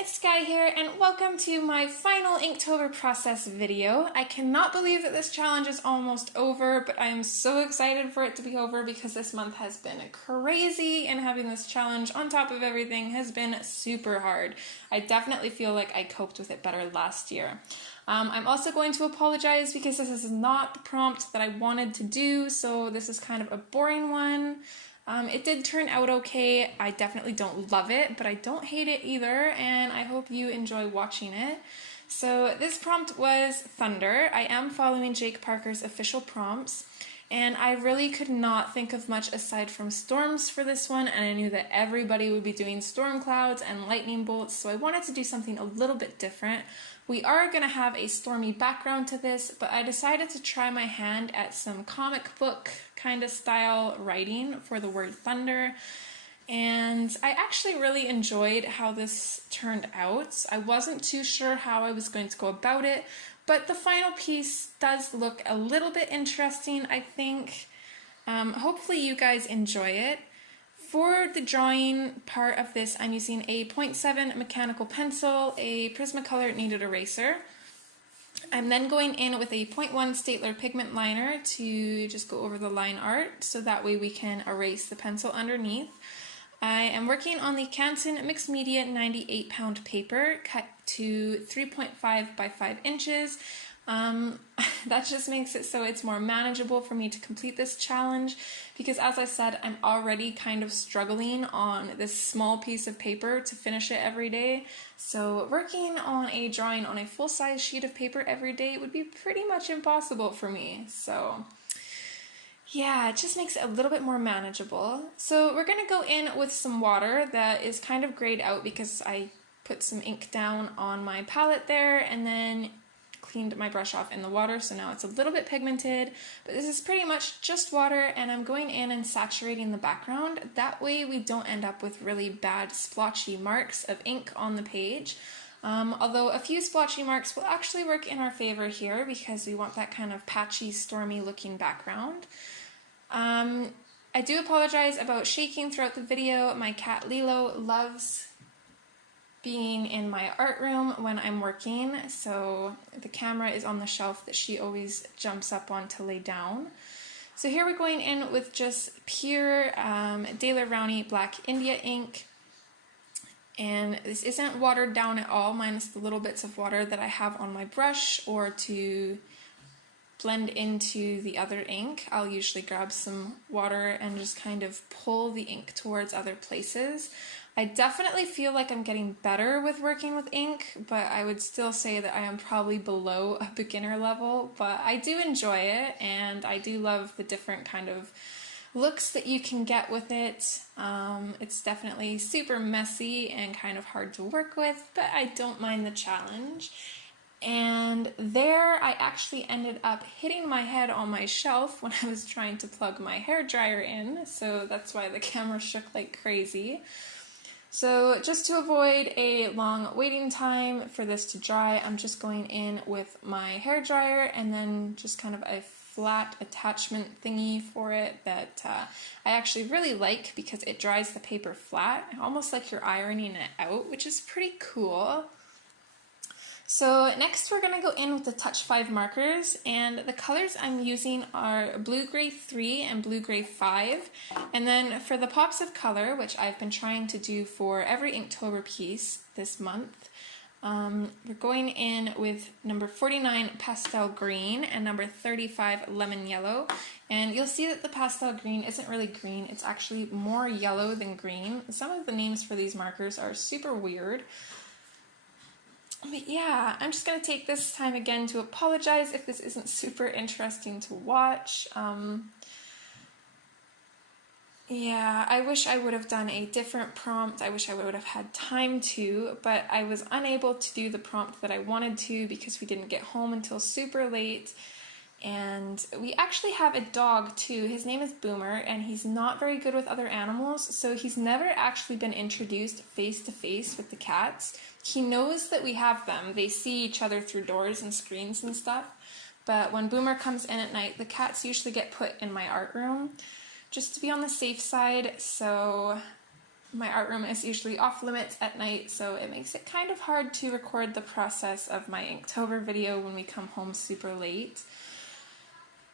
it's Sky here, and welcome to my final Inktober process video. I cannot believe that this challenge is almost over, but I am so excited for it to be over because this month has been crazy, and having this challenge on top of everything has been super hard. I definitely feel like I coped with it better last year. I'm also going to apologize because this is not the prompt that I wanted to do, so this is kind of a boring one. It did turn out okay. I definitely don't love it, but I don't hate it either, and I hope you enjoy watching it. So this prompt was Thunder. I am following Jake Parker's official prompts, and I really could not think of much aside from storms for this one, and I knew that everybody would be doing storm clouds and lightning bolts, so I wanted to do something a little bit different. We are going to have a stormy background to this, but I decided to try my hand at some comic book kind of style writing for the word thunder, and I actually really enjoyed how this turned out. I wasn't too sure how I was going to go about it, but the final piece does look a little bit interesting, I think. Hopefully you guys enjoy it. For the drawing part of this, I'm using a 0.7 mechanical pencil, a Prismacolor kneaded eraser. I'm then going in with a 0.1 Staedtler pigment liner to just go over the line art, so that way we can erase the pencil underneath. I am working on the Canson Mixed Media 98 pound paper, cut to 3.5 by 5 inches. That just makes it so it's more manageable for me to complete this challenge, because as I said, I'm already kind of struggling on this small piece of paper to finish it every day. So working on a drawing on a full-size sheet of paper every day would be pretty much impossible for me. So yeah, it just makes it a little bit more manageable. So we're going to go in with some water that is kind of grayed out because I put some ink down on my palette there and then cleaned my brush off in the water, so now it's a little bit pigmented, but this is pretty much just water, and I'm going in and saturating the background. That way we don't end up with really bad splotchy marks of ink on the page. Although a few splotchy marks will actually work in our favor here because we want that kind of patchy, stormy looking background. I do apologize about shaking throughout the video. My cat Lilo loves being in my art room when I'm working, so the camera is on the shelf that she always jumps up on to lay down. So here we're going in with just pure Daler Rowney Black India ink, and this isn't watered down at all, minus the little bits of water that I have on my brush or to blend into the other ink. I'll usually grab some water and just kind of pull the ink towards other places. I definitely feel like I'm getting better with working with ink, but I would still say that I am probably below a beginner level, but I do enjoy it, and I do love the different kind of looks that you can get with it. It's definitely super messy and kind of hard to work with, but I don't mind the challenge. And there I actually ended up hitting my head on my shelf when I was trying to plug my hairdryer in, so that's why the camera shook like crazy. So just to avoid a long waiting time for this to dry, I'm just going in with my hairdryer and then just kind of a flat attachment thingy for it that I actually really like because it dries the paper flat, almost like you're ironing it out, which is pretty cool. So next we're going to go in with the Touch 5 markers, and the colors I'm using are Blue Gray 3 and Blue Gray 5. And then for the pops of color, which I've been trying to do for every Inktober piece this month, we're going in with number 49 Pastel Green and number 35 Lemon Yellow. And you'll see that the pastel green isn't really green, it's actually more yellow than green. Some of the names for these markers are super weird. But yeah, I'm just going to take this time again to apologize if this isn't super interesting to watch. Yeah, I wish I would have done a different prompt. I wish I would have had time to, but I was unable to do the prompt that I wanted to because we didn't get home until super late. And we actually have a dog too. His name is Boomer, and he's not very good with other animals, so he's never actually been introduced face to face with the cats. He knows that we have them. They see each other through doors and screens and stuff, but when Boomer comes in at night, the cats usually get put in my art room just to be on the safe side. So my art room is usually off limits at night, so it makes it kind of hard to record the process of my Inktober video when we come home super late.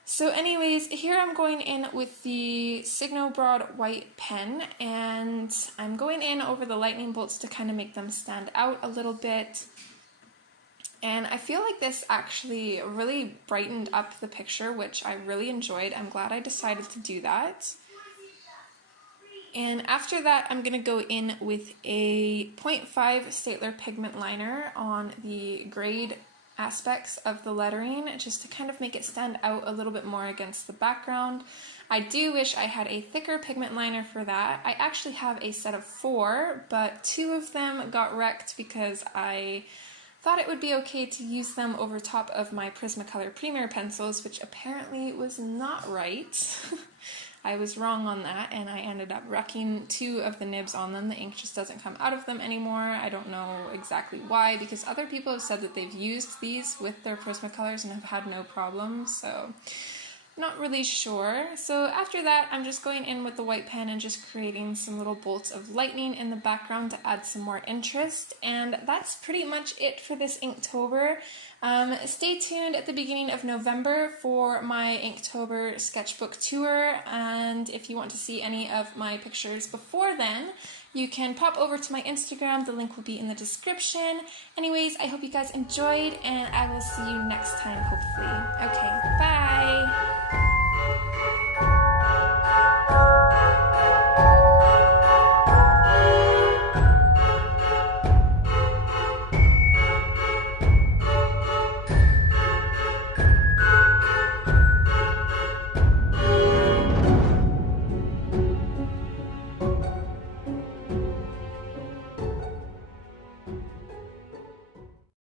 So anyways, here I'm going in with the Signo Broad white pen, and I'm going in over the lightning bolts to kind of make them stand out a little bit. And I feel like this actually really brightened up the picture, which I really enjoyed. I'm glad I decided to do that. And after that, I'm going to go in with a 0.5 Staedtler pigment liner on the grayed aspects of the lettering, just to kind of make it stand out a little bit more against the background. I do wish I had a thicker pigment liner for that. I actually have a set of 4, but 2 of them got wrecked because I thought it would be okay to use them over top of my Prismacolor Premier pencils, which apparently was not right. I was wrong on that, and I ended up wrecking 2 of the nibs on them. The ink just doesn't come out of them anymore. I don't know exactly why, because other people have said that they've used these with their Prismacolors and have had no problems, so not really sure. So after that, I'm just going in with the white pen and just creating some little bolts of lightning in the background to add some more interest. And that's pretty much it for this Inktober. Stay tuned at the beginning of November for my Inktober sketchbook tour. And if you want to see any of my pictures before then, you can pop over to my Instagram. The link will be in the description. Anyways, I hope you guys enjoyed, and I will see you next time, hopefully. Okay.